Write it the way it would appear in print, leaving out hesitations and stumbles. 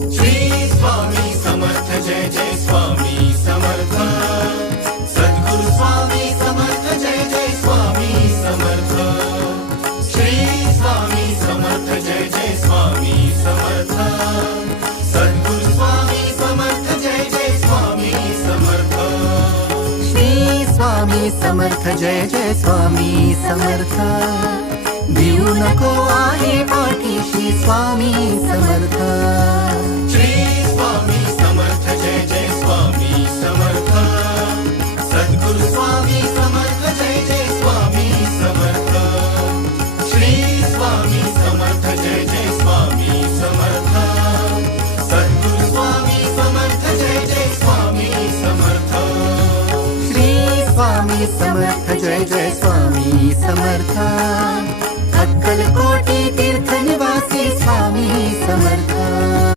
श्री स्वामी समर्थ जय जय स्वामी समर्थ सद्गुरु स्वामी समर्थ जय जय स्वामी समर्थ श्री स्वामी समर्थ जय जय स्वामी समर्थ सद्गुरु स्वामी समर्थ जय जय स्वामी समर्थ श्री स्वामी समर्थ जय जय स्वामी समर्थ भिवू नको आहे पाठीशी स्वामी समर्थ श्री स्वामी समर्थ जय जय स्वामी समर्थ सद्गुरु स्वामी समर्थ जय जय स्वामी समर्थ श्री स्वामी समर्थ जय जय स्वामी समर्थ सद्गुरु स्वामी समर्थ जय जय स्वामी समर्थ श्री स्वामी समर्थ जय जय स्वामी समर्थ अक्कलकोटी तीर्थ निवासी स्वामी समर्थ।